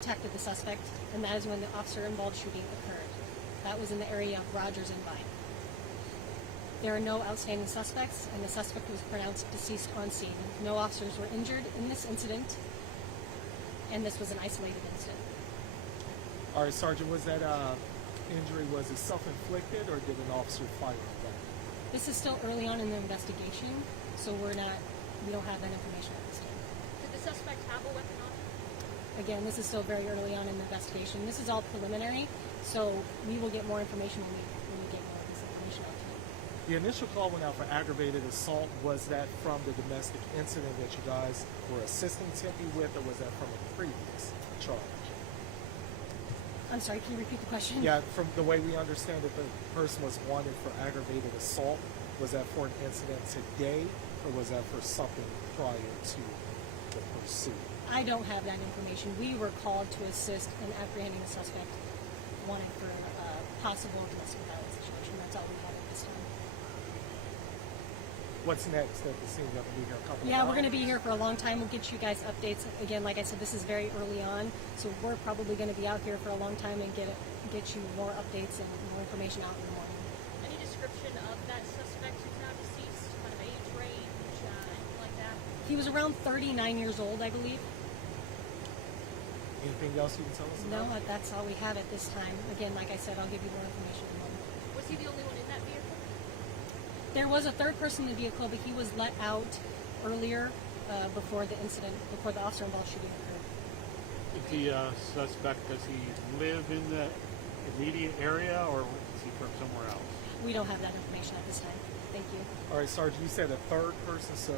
Contacted the suspect, and that is when the officer-involved shooting occurred. That was in the area of Rogers and Vine. There are no outstanding suspects, and the suspect was pronounced deceased on scene. No officers were injured in this incident, and this was an isolated incident. All right, Sergeant, was that injury, was it self-inflicted, or did an officer fire at that? This is still early on in the investigation, so we don't have that information at this time. Did the suspect have a weapon on him? Again, this is still very early on in the investigation. This is all preliminary, so we will get more information when we get more of this information out to you. The initial call went out for aggravated assault. Was that from the domestic incident that you guys were assisting Tempe with, or was that from a previous charge? I'm sorry, can you repeat the question? Yeah, from the way we understand it, the person was wanted for aggravated assault. Was that for an incident today, or was that for something prior to the pursuit? I don't have that information. We were called to assist in apprehending a suspect wanted for a possible domestic violence situation. That's all we have at this time. What's next at the scene? You're going to be here a couple of Yeah, hours? we're going to be here for a long time. We'll get you guys updates. Again, like I said, this is very early on, so we're probably going to be out here for a long time and get you more updates and more information out in the morning. Any description of that suspect who's now deceased? Kind of age range, anything like that? He was around 39 years old, I believe. Anything else you can tell us No, about? that's all we have at this time. Again, like I said, I'll give you more information in a moment. Was he the only one in that vehicle? There was a third person in the vehicle, but he was let out earlier before the incident, before the officer-involved shooting occurred. The suspect, does he live in the immediate area, or is he from somewhere else? We don't have that information at this time. Thank you. All right, Sergeant, you said a third person, so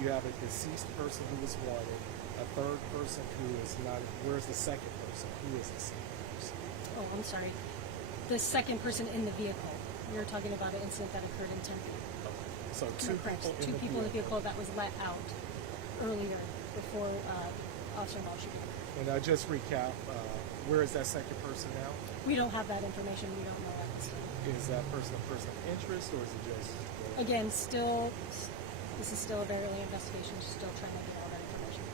you have a deceased person who was wanted, a third person who is not. Where's the second person? Who is the second person? Oh, I'm sorry. The second person in the vehicle. We were talking about an incident that occurred in Tempe. So two Correct. people In the vehicle that was let out earlier before officer-involved shooting. And just recap, where is that second person now? We don't have that information. We don't know at this time. Is that person a person of interest, or is it just? Again, this is still a very early investigation. Still trying to get all that information.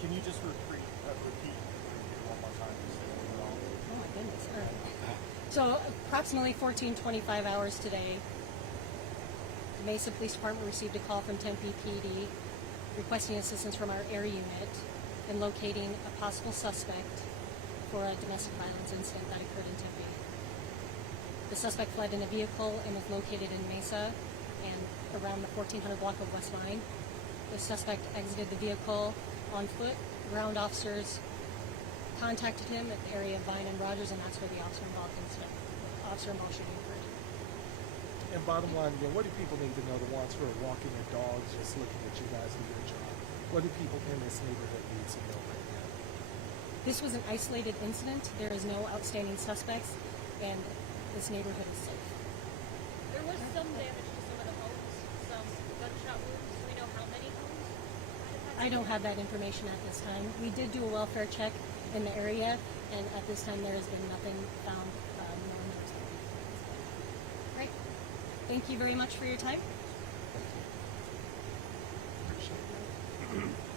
Can you just repeat one more time? Oh my goodness. All right. So approximately 14:25 hours today, the Mesa Police Department received a call from Tempe PD requesting assistance from our air unit in locating a possible suspect for a domestic violence incident that occurred in Tempe. The suspect fled in a vehicle and was located in Mesa and around the 1400 block of West Vine. The suspect exited the vehicle on foot. Ground officers contacted him at the area of Vine and Rogers, and that's where the officer-involved shooting occurred. And bottom line again, what do people need to know? The ones who are walking their dogs, just looking at you guys do your job. What do people in this neighborhood need to know right now? This was an isolated incident. There is no outstanding suspects, and this neighborhood is safe. There was some damage to some of the homes, some gunshot wounds. Do we know how many homes? I don't have that information at this time. We did do a welfare check in the area, and at this time there has been nothing found. No notice. Right. Thank you very much for your time. Appreciate it.